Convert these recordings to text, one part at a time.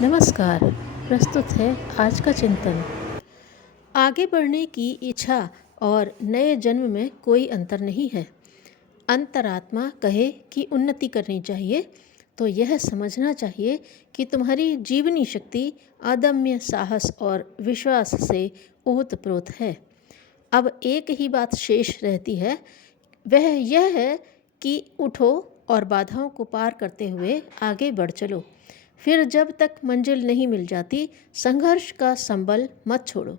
नमस्कार। प्रस्तुत है आज का चिंतन। आगे बढ़ने की इच्छा और नए जन्म में कोई अंतर नहीं है। अंतरात्मा कहे कि उन्नति करनी चाहिए तो यह समझना चाहिए कि तुम्हारी जीवनी शक्ति अदम्य साहस और विश्वास से ओतप्रोत है। अब एक ही बात शेष रहती है, वह यह है कि उठो और बाधाओं को पार करते हुए आगे बढ़ चलो। फिर जब तक मंजिल नहीं मिल जाती, संघर्ष का संबल मत छोड़ो।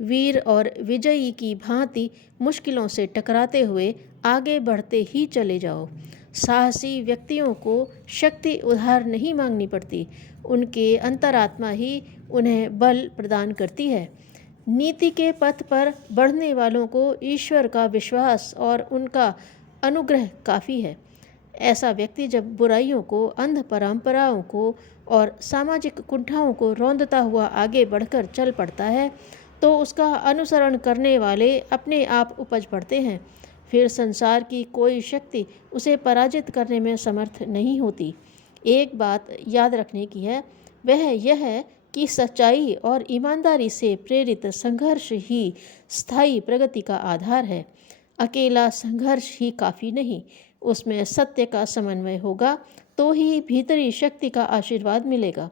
वीर और विजयी की भांति मुश्किलों से टकराते हुए आगे बढ़ते ही चले जाओ। साहसी व्यक्तियों को शक्ति उधार नहीं मांगनी पड़ती, उनके अंतरात्मा ही उन्हें बल प्रदान करती है। नीति के पथ पर बढ़ने वालों को ईश्वर का विश्वास और उनका अनुग्रह काफ़ी है। ऐसा व्यक्ति जब बुराइयों को, अंध परंपराओं को और सामाजिक कुंठाओं को रौंदता हुआ आगे बढ़कर चल पड़ता है तो उसका अनुसरण करने वाले अपने आप उपज पड़ते हैं। फिर संसार की कोई शक्ति उसे पराजित करने में समर्थ नहीं होती। एक बात याद रखने की है, वह यह है कि सच्चाई और ईमानदारी से प्रेरित संघर्ष ही स्थायी प्रगति का आधार है। अकेला संघर्ष ही काफ़ी नहीं, उसमें सत्य का समन्वय होगा तो ही भीतरी शक्ति का आशीर्वाद मिलेगा।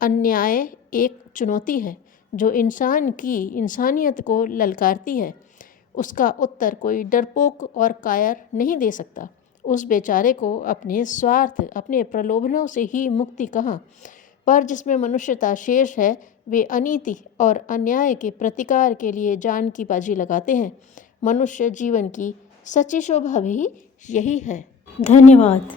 अन्याय एक चुनौती है जो इंसान की इंसानियत को ललकारती है। उसका उत्तर कोई डरपोक और कायर नहीं दे सकता। उस बेचारे को अपने स्वार्थ, अपने प्रलोभनों से ही मुक्ति कहाँ, पर जिसमें मनुष्यता शेष है वे अनीति और अन्याय के प्रतिकार के लिए जान की बाजी लगाते हैं। मनुष्य जीवन की सच्ची शोभा भी यही है। धन्यवाद।